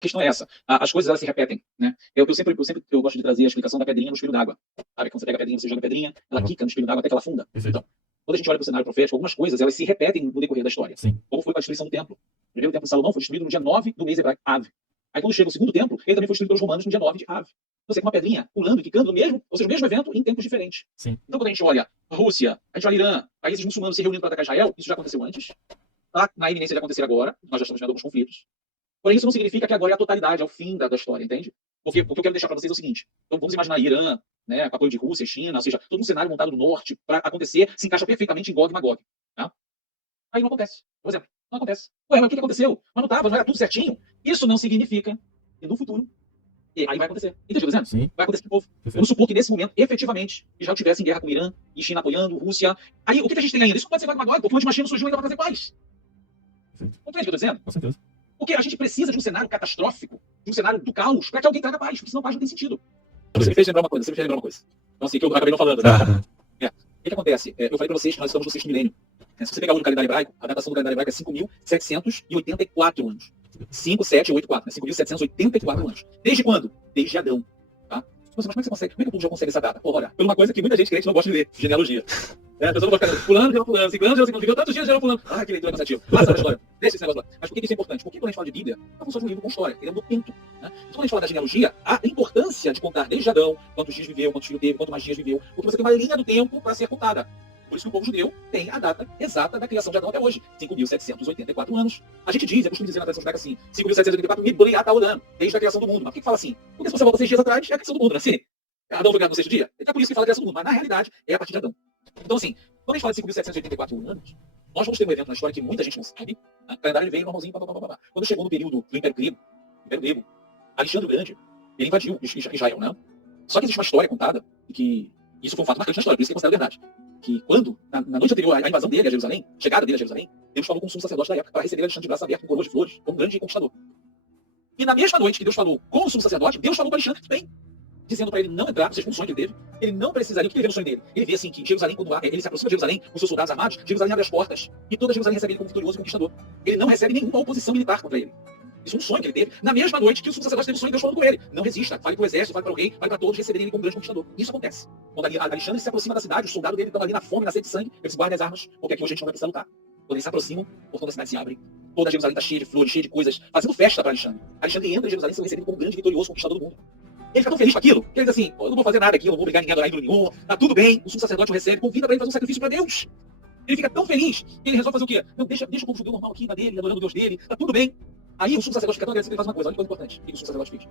questão é essa. As coisas elas se repetem, né? Eu gosto de trazer a explicação da pedrinha no espelho d'água. Sabe? Quando você pega a pedrinha, você joga a pedrinha, ela quica no espelho d'água até que ela afunda. Perfeito. Então, quando a gente olha para o cenário profético, algumas coisas elas se repetem no decorrer da história. Sim. Como foi com a destruição do templo. O primeiro templo de Salomão foi destruído no dia 9 do mês hebraico, Av. Aí quando chega o segundo templo, ele também foi destruído pelos romanos no dia 9 de Av. Você com uma pedrinha pulando e quicando no mesmo, ou seja, o mesmo evento em tempos diferentes. Sim. Então quando a gente olha a Rússia, a gente olha Irã, países muçulmanos se reunindo para atacar Israel, isso já aconteceu antes. Tá na iminência de acontecer agora, nós já estamos vendo alguns conflitos. Porém, isso não significa que agora é a totalidade, é o fim da história, entende? Porque o que eu quero deixar para vocês é o seguinte: então vamos imaginar Irã, né, com apoio de Rússia, China, ou seja, todo um cenário montado no norte para acontecer, se encaixa perfeitamente em Gog e Magog. Tá? Aí não acontece. Por exemplo, não acontece. Ué, mas o que aconteceu? Mas não estava, não era tudo certinho? Isso não significa que no futuro, aí vai acontecer. Entendeu o que eu tô dizendo? Sim. Vai acontecer de novo. Vamos supor que nesse momento, efetivamente, Israel tivesse em guerra com Irã, e China apoiando, Rússia. Aí o que a gente tem ainda? Isso não pode ser Gog e Magog, porque o anti-China não surgiu ainda para trazer paz. Perfeito. Não entende o que eu estou dizendo? Com certeza. Porque a gente precisa de um cenário catastrófico, de um cenário do caos, para que alguém traga paz, porque senão paz não tem sentido. Você me fez lembrar uma coisa, Então, assim, que eu acabei não falando. Né? O que acontece? Eu falei para vocês que nós estamos no sexto milênio. Se você pegar o calendário hebraico, a datação do calendário hebraico é 5.784 anos. 5.784, né? 5.784 anos. Desde quando? Desde Adão. Tá? Mas como é que você consegue? Como é que o povo já consegue essa data? Olha, por uma coisa que muita gente crente não gosta de ler, genealogia. A pessoa não pode ficar fulano, gerou fulano, ciclano, gerou ciclano, tantos dias gerou fulano. Ah, que leitura cansativa. Passa a história. Deixa esse negócio lá. Mas por que isso é importante? Porque quando a gente fala de Bíblia, não funciona de um livro com história, ele é um documento. Né? Então quando a gente fala da genealogia, a importância de contar desde Adão, quantos dias viveu, quantos filhos teve, quanto mais dias viveu, porque você tem uma linha do tempo para ser contada. Por isso que o povo judeu tem a data exata da criação de Adão até hoje, 5.784 anos. A gente diz, é costume dizer na tradição judaica assim, 5.784 Mibriat Haolam, desde a criação do mundo. Mas por que fala assim? Porque se você volta 6 dias atrás, é a criação do mundo, não é assim? Adão foi criado no sexto dia? É por isso que fala a criação do mundo, mas na realidade é a partir de Adão. Então assim, quando a gente fala de 5.784 anos, nós vamos ter um evento na história que muita gente não sabe. Né? O calendário veio normalzinho, papapá. Quando chegou no período do Império Grego, Alexandre o Grande, ele invadiu Israel, né? Só que existe uma história contada, e que isso foi um fato marcante na história, por isso que é considerado verdade. Que quando, na noite anterior à invasão dele a Jerusalém, chegada dele a Jerusalém, Deus falou com o sumo sacerdote da época para receber Alexandre de braço aberto com coroa de flores, como um grande conquistador. E na mesma noite que Deus falou com o sumo sacerdote, Deus falou para Alexandre também, dizendo para ele não entrar, ou seja, um sonho que ele teve, ele não precisaria, o que ele vê no sonho dele? Ele vê assim que Jerusalém, quando ele se aproxima de Jerusalém, com seus soldados armados, Jerusalém abre as portas, e toda Jerusalém recebe ele como vitorioso e conquistador. Ele não recebe nenhuma oposição militar contra ele. Isso é um sonho que ele teve, na mesma noite que o sumo sacerdote teve um sonho, Deus falando com ele. Não resista, fale para o exército, fale para o rei, fale para todos receberem ele como grande conquistador. Isso acontece. Quando Alexandre se aproxima da cidade, os soldados dele estão ali na fome, na sede de sangue, eles guardam as armas, porque aqui hoje a gente não vai precisar lutar. Quando eles se aproximam, o portão da cidade se abre, toda Jerusalém está cheia de flores, cheia de coisas, fazendo festa para Alexandre. Alexandre entra em Jerusalém sendo recebido como grande vitorioso conquistador do mundo. Ele fica tão feliz com aquilo, que ele diz assim, eu não vou fazer nada aqui, eu não vou brigar ninguém, adorar ídolo nenhum, tá tudo bem, o sumo sacerdote o recebe, convida para ele fazer um sacrifício para Deus. Ele fica tão feliz, que ele resolve fazer o quê? Não, deixa o povo judeu normal aqui, dele, adorando o Deus dele, tá tudo bem. Aí o sumo sacerdote fica tão agradecido que ele faz uma coisa, olha que coisa importante. O que o sumo sacerdote fez?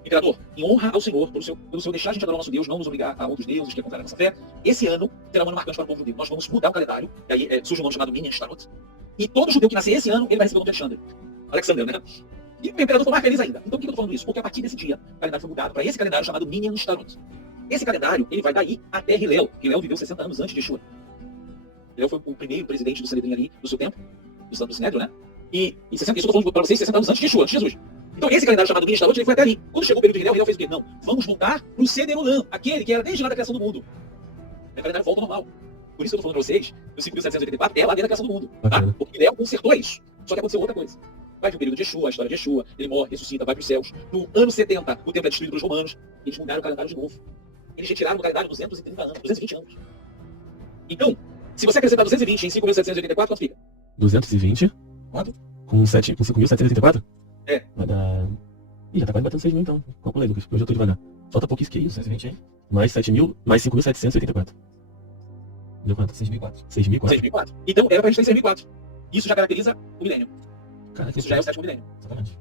Imperador, em honra ao Senhor, pelo Senhor deixar a gente adorar o nosso Deus, não nos obrigar a outros deuses que é contrário à nossa fé, esse ano terá um ano marcante para o povo judeu. Nós vamos mudar o calendário, e aí surge um nome chamado Minyan Shtarot. E todo judeu que nascer esse ano, ele vai receber o nome de Alexander, né? E o imperador ficou mais feliz ainda. Então por que eu estou falando isso? Porque a partir desse dia, o calendário foi mudado para esse calendário chamado Minyan Shtarot. Esse calendário, ele vai daí até Hillel. Hillel viveu 60 anos antes de Yeshua. Hillel foi o primeiro presidente do Sanedrim ali, do seu tempo, do Sinédrio, né? E 60, isso eu estou falando para vocês 60 anos antes de Yeshua, antes de Jesus. Então esse calendário chamado Minyan Shtarot, ele foi até ali. Quando chegou o período de Hillel, Hillel fez o quê? Não, vamos voltar para o Seder Olam, aquele que era desde lá da criação do mundo. O calendário volta ao normal. Por isso que eu estou falando para vocês, o 5.784 é lá dentro da criação do mundo. Tá? Porque Hillel consertou isso. Só que aconteceu outra coisa. Vai vir o período de Yeshua, a história de Yeshua, ele morre, ressuscita, vai para os céus. No ano 70, o templo é destruído pelos romanos, eles mudaram o calendário de novo. Eles retiraram do calendário 230 anos, 220 anos. Então, se você acrescentar 220 em 5.784, quanto fica? 220? Quanto? Com 5.784? É. Vai dar... Ih, já tá quase batendo 6 mil então. Calcula aí, Lucas, hoje eu tô devagar. Falta pouquinho que isso. 220 aí? Mais 7 mil, mais 5.784. Deu quanto? 6.004. 6.004. Então, era pra gente ter 6.004. Isso já caracteriza o milênio. Cara, isso já é o sétimo milênio. Exatamente.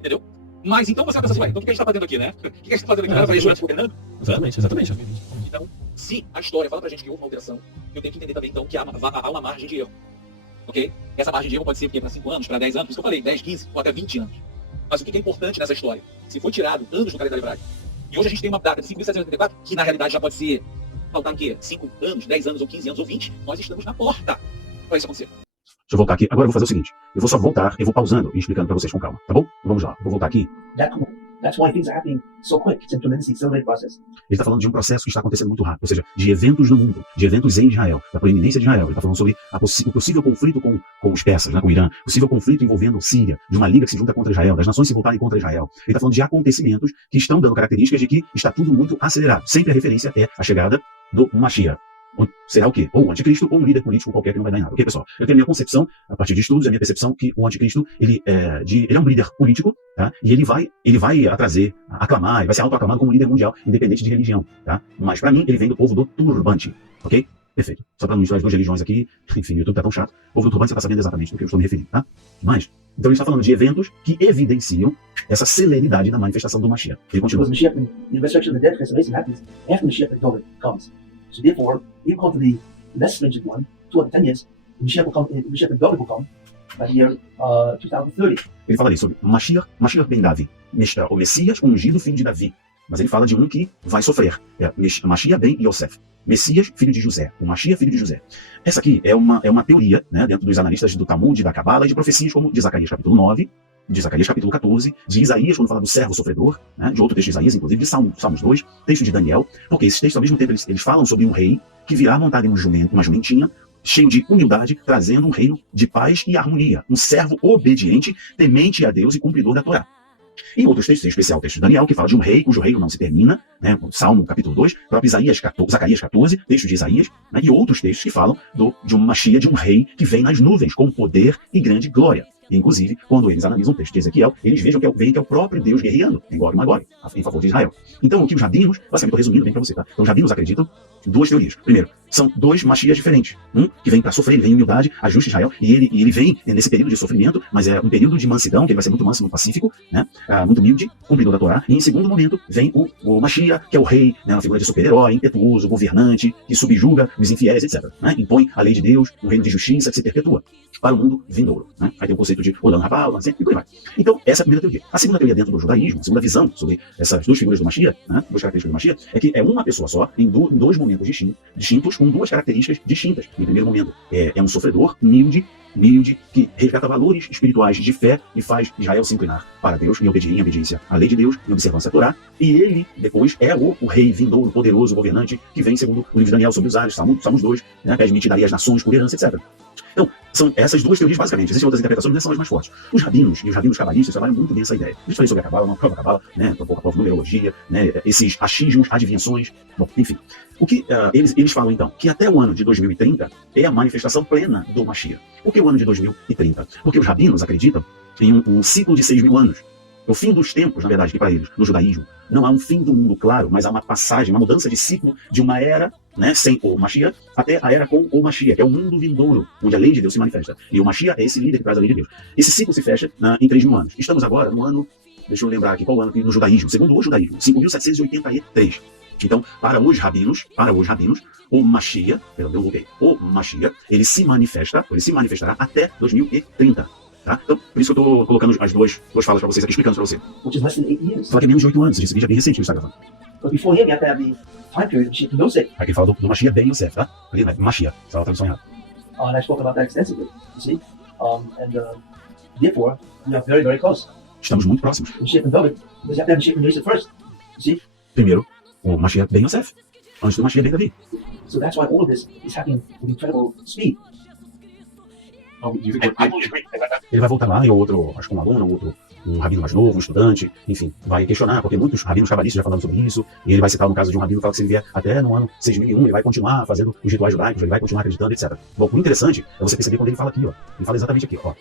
Entendeu? Mas então você vai pensar assim, então o que a gente tá fazendo aqui, né? O que a gente tá fazendo aqui? Vai fazer Yeshua governando? Exatamente. Então, se a história fala pra gente que houve uma alteração, eu tenho que entender também então que há uma margem de erro. Ok? Essa margem de erro pode ser para 5 anos, para 10 anos, por isso que eu falei, 10, 15 ou até 20 anos. Mas o que é importante nessa história? Se foi tirado anos do calendário hebraico, e hoje a gente tem uma data de 5.784, que na realidade já pode ser, faltar o quê? 5 anos, 10 anos, ou 15 anos, ou 20, nós estamos na porta para isso acontecer. Deixa eu voltar aqui. Agora eu vou fazer o seguinte. Eu vou só voltar, eu vou pausando e explicando para vocês com calma, tá bom? Vamos lá. Vou voltar aqui. That's why things are happening so quick. It's a tremendously accelerated process. Ele está falando de um processo que está acontecendo muito rápido, ou seja, de eventos no mundo, de eventos em Israel, da proeminência de Israel. Ele está falando sobre o possível conflito com os persas, né, com o Irã, possível conflito envolvendo Síria, de uma liga que se junta contra Israel, das nações se voltarem contra Israel. Ele está falando de acontecimentos que estão dando características de que está tudo muito acelerado. Sempre a referência é a chegada do Mashiach. Será o quê? Ou o anticristo, ou um líder político qualquer que não vai dar em nada. Ok, pessoal? Eu tenho a minha concepção, a partir de estudos, a minha percepção que o anticristo, ele é um líder político, tá? E ele vai aclamar, ele vai ser autoaclamado como líder mundial, independente de religião, tá? Mas pra mim, ele vem do povo do turbante, ok? Perfeito. Só pra não misturar as duas religiões aqui, enfim, o YouTube tá tão chato. O povo do turbante, você tá sabendo exatamente do que eu estou me referindo, tá? Mas, então ele está falando de eventos que evidenciam essa celeridade na manifestação do Mashiach. Ele continua. Because Mashiach, the resurrection of the dead resurrection happens after Mashiach comes. So therefore, you come to the less mentioned one, 210 years, Mashiach will come by the year 2030. Ele fala ali sobre Mashiach ben Davi, o Messias ungido, filho de Davi. Mas ele fala de um que vai sofrer. Mashiach ben Yosef, Messias, filho de José. O Mashiach, filho de José. Essa aqui é uma teoria, né, dentro dos analistas do Talmud, da Cabala e de profecias como de Zacarias capítulo 9, de Zacarias capítulo 14, de Isaías, quando fala do servo sofredor, né, de outro texto de Isaías, inclusive, de Salmos 2, texto de Daniel, porque esses textos, ao mesmo tempo, eles falam sobre um rei que virá montado em um jumento, uma jumentinha, cheio de humildade, trazendo um reino de paz e harmonia, um servo obediente, temente a Deus e cumpridor da Torá. E outros textos, em especial o texto de Daniel, que fala de um rei cujo reino não se termina, né, Salmo capítulo 2, próprio Zacarias 14, texto de Isaías, né, e outros textos que falam de um Mashiach, de um rei que vem nas nuvens com poder e grande glória. E, inclusive, quando eles analisam o texto de Ezequiel, eles vejam que é o próprio Deus guerreando em Gog e Magog, em favor de Israel. Então, o que os rabinos, basicamente, resumindo bem para você, tá? Então, os rabinos acreditam duas teorias. Primeiro, são dois Mashiachs diferentes. Um que vem para sofrer, ele vem em humildade, ajuste Israel, e ele vem nesse período de sofrimento, mas é um período de mansidão, que ele vai ser muito manso, muito pacífico, né? Muito humilde, cumpridor da Torá. E, em segundo momento, vem o Mashiach, que é o rei, né? Uma figura de super-herói, impetuoso, governante, que subjuga os infiéis, etc. Né? Impõe a lei de Deus, um reino de justiça que se perpetua para o mundo vindouro. Né? Aí tem o conceito de Olam Rabá, e por aí vai. Então, essa é a primeira teoria. A segunda teoria dentro do judaísmo, a segunda visão sobre essas duas figuras do Mashiach, né, duas características do Mashiach, é que é uma pessoa só, em dois momentos distintos, com duas características distintas. Em primeiro momento, é um sofredor humilde, que resgata valores espirituais de fé e faz Israel se inclinar para Deus em obediência à lei de Deus, em observância à Torá. E ele, depois, é o rei vindouro, poderoso, governante, que vem, segundo o livro de Daniel, sobre os ares, Salmos 2, né, que admite daria as nações por herança, etc. Então, são essas duas teorias, basicamente. Existem outras interpretações, mas são as mais fortes. Os rabinos cabalistas trabalham muito bem essa ideia. Eu falei sobre a Cabala, uma prova da Cabala, né, um pouco a prova de numerologia, né, esses achismos, adivinhações, bom, enfim. O que eles falam, então, que até o ano de 2030 é a manifestação plena do Mashiach. Por que o ano de 2030? Porque os rabinos acreditam em um ciclo de 6.000 anos. O fim dos tempos, na verdade, que para eles, no judaísmo, não há um fim do mundo, claro, mas há uma passagem, uma mudança de ciclo de uma era, né, sem o Mashiach, até a era com o Mashiach, que é o mundo vindouro, onde a lei de Deus se manifesta. E o Mashiach é esse líder que traz a lei de Deus. Esse ciclo se fecha em 3.000 anos. Estamos agora no ano, deixa eu lembrar aqui, qual ano no judaísmo? Segundo o judaísmo, 5.783. Então, para os rabinos, o Mashiach, ele se manifestará até 2030. Tá? Então, por isso que eu estou colocando as duas falas para vocês aqui, explicando para você. Which is less than 8 years. Só que é menos de 8 anos, esse vídeo é bem recente no Instagram. But before him, you have to have the time period of Mashiach ben Yosef. Aqui fala do Mashiach ben Yosef, tá? Ali, Mashiach, fala a tradução errada. And I spoke about that extensively, you see. Therefore, we are very, very close. Estamos muito próximos. Mashiach ben David, because you have to have Mashiach ben Yosef first, you see. Primeiro, o Mashiach ben Yosef, antes do Mashiach ben Davi. So that's why all of this is happening with incredible speed. Ele vai voltar lá e o outro, acho que um aluno, um rabino mais novo, um estudante, enfim, vai questionar, porque muitos rabinos cabalistas já falaram sobre isso, e ele vai citar no caso de um rabino que fala que se ele vier até no ano 6001, ele vai continuar fazendo os rituais judaicos, ele vai continuar acreditando, etc. Bom, o interessante é você perceber quando ele fala aqui, ó. Ele fala exatamente aqui, ó.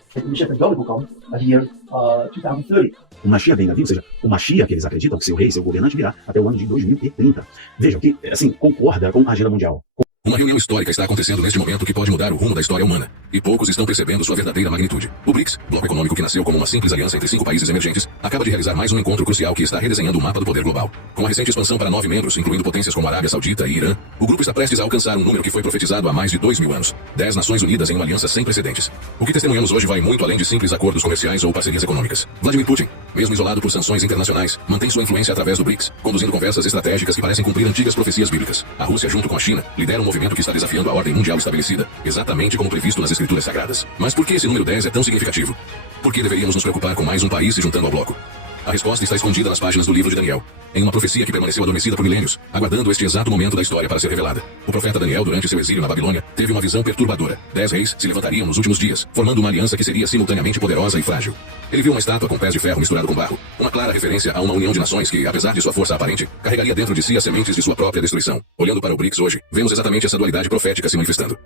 O Mashiach ben Davi, ou seja, o Mashiach que eles acreditam que seu rei, seu governante virá até o ano de 2030. Vejam que, assim, concorda com a agenda mundial. Uma reunião histórica está acontecendo neste momento que pode mudar o rumo da história humana, e poucos estão percebendo sua verdadeira magnitude. O BRICS, bloco econômico que nasceu como uma simples aliança entre 5 países emergentes, acaba de realizar mais um encontro crucial que está redesenhando o mapa do poder global. Com a recente expansão para 9 membros, incluindo potências como Arábia Saudita e Irã, o grupo está prestes a alcançar um número que foi profetizado há mais de 2.000 anos. 10 nações unidas em uma aliança sem precedentes. O que testemunhamos hoje vai muito além de simples acordos comerciais ou parcerias econômicas. Vladimir Putin, mesmo isolado por sanções internacionais, mantém sua influência através do BRICS, conduzindo conversas estratégicas que parecem cumprir antigas profecias bíblicas. A Rússia, junto com a China, lidera um movimento que está desafiando a ordem mundial estabelecida, exatamente como previsto nas escrituras sagradas. Mas por que esse número 10 é tão significativo? Por que deveríamos nos preocupar com mais um país se juntando ao bloco? A resposta está escondida nas páginas do livro de Daniel, em uma profecia que permaneceu adormecida por milênios, aguardando este exato momento da história para ser revelada. O profeta Daniel, durante seu exílio na Babilônia, teve uma visão perturbadora. 10 reis se levantariam nos últimos dias, formando uma aliança que seria simultaneamente poderosa e frágil. Ele viu uma estátua com pés de ferro misturado com barro, uma clara referência a uma união de nações que, apesar de sua força aparente, carregaria dentro de si as sementes de sua própria destruição. Olhando para o BRICS hoje, vemos exatamente essa dualidade profética se manifestando.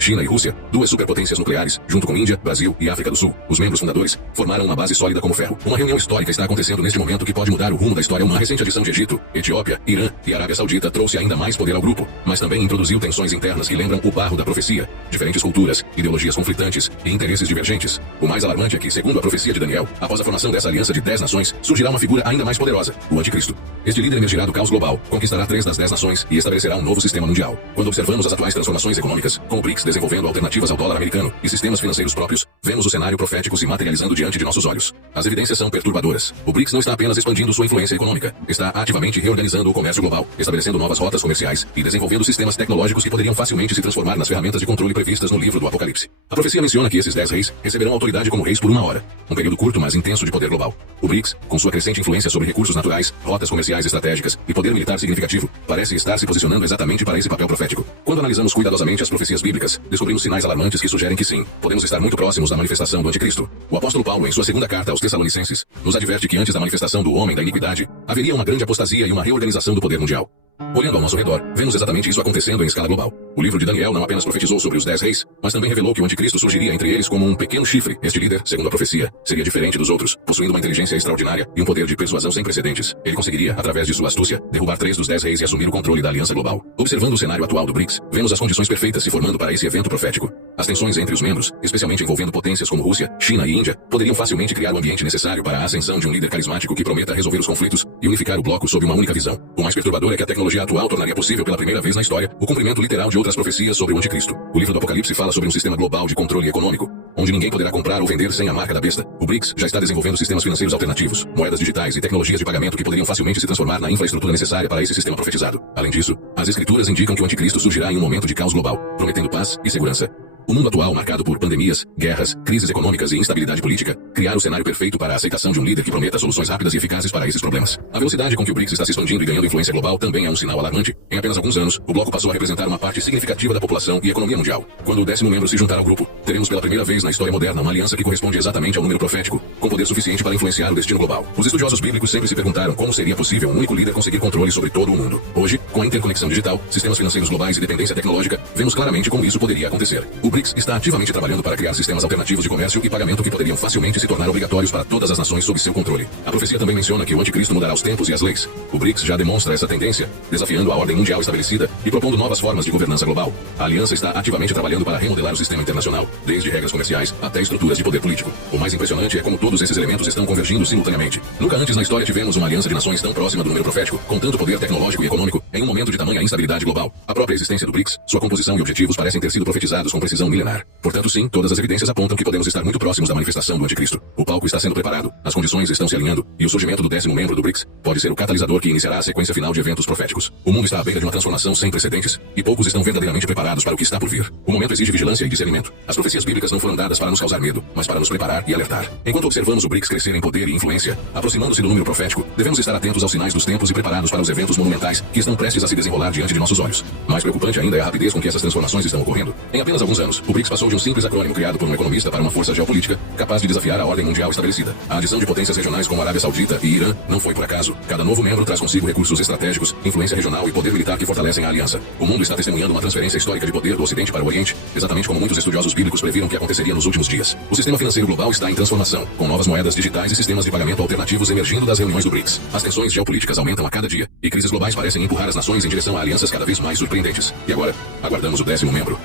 China e Rússia, duas superpotências nucleares, junto com Índia, Brasil e África do Sul, os membros fundadores, formaram uma base sólida como ferro. Uma reunião histórica está acontecendo neste momento que pode mudar o rumo da história. Uma recente adição de Egito, Etiópia, Irã e Arábia Saudita trouxe ainda mais poder ao grupo, mas também introduziu tensões internas que lembram o barro da profecia, diferentes culturas, ideologias conflitantes e interesses divergentes. O mais alarmante é que, segundo a profecia de Daniel, após a formação dessa aliança de 10 nações, surgirá uma figura ainda mais poderosa, o Anticristo. Este líder emergirá do caos global, conquistará 3 das 10 nações e estabelecerá um novo sistema mundial. Quando observamos as atuais transformações econômicas, com o BRICS desenvolvendo alternativas ao dólar americano e sistemas financeiros próprios, vemos o cenário profético se materializando diante de nossos olhos. As evidências são perturbadoras. O BRICS não está apenas expandindo sua influência econômica, está ativamente reorganizando o comércio global, estabelecendo novas rotas comerciais e desenvolvendo sistemas tecnológicos que poderiam facilmente se transformar nas ferramentas de controle previstas no livro do Apocalipse. A profecia menciona que esses 10 reis receberão autoridade como reis por 1 hora, um período curto mas intenso de poder global. O BRICS, com sua crescente influência sobre recursos naturais, rotas comerciais estratégicas e poder militar significativo, parece estar se posicionando exatamente para esse papel profético. Quando analisamos cuidadosamente as profecias bíblicas, descobrimos sinais alarmantes que sugerem que sim, podemos estar muito próximos da manifestação do Anticristo. O apóstolo Paulo, em sua segunda carta aos Tessalonicenses, nos adverte que antes da manifestação do homem da iniquidade, haveria uma grande apostasia e uma reorganização do poder mundial. Olhando ao nosso redor, vemos exatamente isso acontecendo em escala global. O livro de Daniel não apenas profetizou sobre os 10 reis, mas também revelou que o anticristo surgiria entre eles como um pequeno chifre. Este líder, segundo a profecia, seria diferente dos outros, possuindo uma inteligência extraordinária e um poder de persuasão sem precedentes. Ele conseguiria, através de sua astúcia, derrubar 3 dos 10 reis e assumir o controle da aliança global. Observando o cenário atual do BRICS, vemos as condições perfeitas se formando para esse evento profético. As tensões entre os membros, especialmente envolvendo potências como Rússia, China e Índia, poderiam facilmente criar o ambiente necessário para a ascensão de um líder carismático que prometa resolver os conflitos e unificar o bloco sob uma única visão. O mais perturbador é que a tecnologia atual tornaria possível pela primeira vez na história o cumprimento literal de outras profecias sobre o anticristo. O livro do Apocalipse fala sobre um sistema global de controle econômico, onde ninguém poderá comprar ou vender sem a marca da besta. O BRICS já está desenvolvendo sistemas financeiros alternativos, moedas digitais e tecnologias de pagamento que poderiam facilmente se transformar na infraestrutura necessária para esse sistema profetizado. Além disso, as escrituras indicam que o anticristo surgirá em um momento de caos global, prometendo paz e segurança. O mundo atual, marcado por pandemias, guerras, crises econômicas e instabilidade política, criar o cenário perfeito para a aceitação de um líder que prometa soluções rápidas e eficazes para esses problemas. A velocidade com que o BRICS está se expandindo e ganhando influência global também é um sinal alarmante. Em apenas alguns anos, o bloco passou a representar uma parte significativa da população e economia mundial. Quando o 10º membro se juntar ao grupo, teremos pela primeira vez na história moderna uma aliança que corresponde exatamente ao número profético, com poder suficiente para influenciar o destino global. Os estudiosos bíblicos sempre se perguntaram como seria possível um único líder conseguir controle sobre todo o mundo. Hoje, com a interconexão digital, sistemas financeiros globais e dependência tecnológica, vemos claramente como isso poderia acontecer. O BRICS está ativamente trabalhando para criar sistemas alternativos de comércio e pagamento que poderiam facilmente se tornar obrigatórios para todas as nações sob seu controle. A profecia também menciona que o anticristo mudará os tempos e as leis. O BRICS já demonstra essa tendência, desafiando a ordem mundial estabelecida e propondo novas formas de governança global. A aliança está ativamente trabalhando para remodelar o sistema internacional, desde regras comerciais até estruturas de poder político. O mais impressionante é como todos esses elementos estão convergindo simultaneamente. Nunca antes na história tivemos uma aliança de nações tão próxima do número profético, com tanto poder tecnológico e econômico, em um momento de tamanha instabilidade global. A própria existência do BRICS, sua composição e objetivos parecem ter sido profetizados com precisão milenar. Portanto, sim, todas as evidências apontam que podemos estar muito próximos da manifestação do anticristo. O palco está sendo preparado, as condições estão se alinhando, e o surgimento do 10º membro do BRICS pode ser o catalisador que iniciará a sequência final de eventos proféticos. O mundo está à beira de uma transformação sem precedentes, e poucos estão verdadeiramente preparados para o que está por vir. O momento exige vigilância e discernimento. As profecias bíblicas não foram dadas para nos causar medo, mas para nos preparar e alertar. Enquanto observamos o BRICS crescer em poder e influência, aproximando-se do número profético, devemos estar atentos aos sinais dos tempos e preparados para os eventos monumentais que estão prestes a se desenrolar diante de nossos olhos. Mais preocupante ainda é a rapidez com que essas transformações estão ocorrendo. Em apenas alguns anos, o BRICS passou de um simples acrônimo criado por um economista para uma força geopolítica capaz de desafiar a ordem mundial estabelecida. A adição de potências regionais como Arábia Saudita e Irã não foi por acaso. Cada novo membro traz consigo recursos estratégicos, influência regional e poder militar que fortalecem a aliança. O mundo está testemunhando uma transferência histórica de poder do Ocidente para o Oriente, exatamente como muitos estudiosos bíblicos previram que aconteceria nos últimos dias. O sistema financeiro global está em transformação, com novas moedas digitais e sistemas de pagamento alternativos emergindo das reuniões do BRICS. As tensões geopolíticas aumentam a cada dia, e crises globais parecem empurrar as nações em direção a alianças cada vez mais surpreendentes. E agora, aguardamos o 10º membro.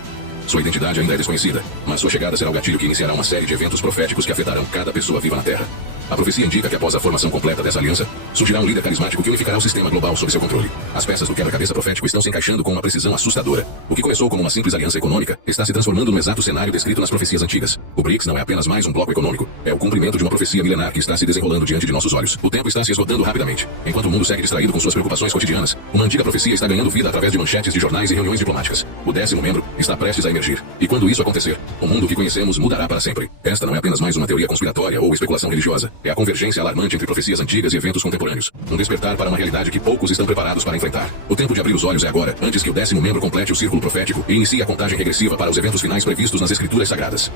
Sua identidade ainda é desconhecida, mas sua chegada será o gatilho que iniciará uma série de eventos proféticos que afetarão cada pessoa viva na Terra. A profecia indica que após a formação completa dessa aliança, surgirá um líder carismático que unificará o sistema global sob seu controle. As peças do quebra-cabeça profético estão se encaixando com uma precisão assustadora. O que começou como uma simples aliança econômica está se transformando no exato cenário descrito nas profecias antigas. O BRICS não é apenas mais um bloco econômico, é o cumprimento de uma profecia milenar que está se desenrolando diante de nossos olhos. O tempo está se esgotando rapidamente. Enquanto o mundo segue distraído com suas preocupações cotidianas, uma antiga profecia está ganhando vida através de manchetes de jornais e reuniões diplomáticas. O 10º membro está prestes a emergir. E quando isso acontecer, o mundo que conhecemos mudará para sempre. Esta não é apenas mais uma teoria conspiratória ou especulação religiosa. É a convergência alarmante entre profecias antigas e eventos contemporâneos. Um despertar para uma realidade que poucos estão preparados para enfrentar. O tempo de abrir os olhos é agora, antes que o 10º membro complete o círculo profético e inicie a contagem regressiva para os eventos finais previstos nas escrituras sagradas.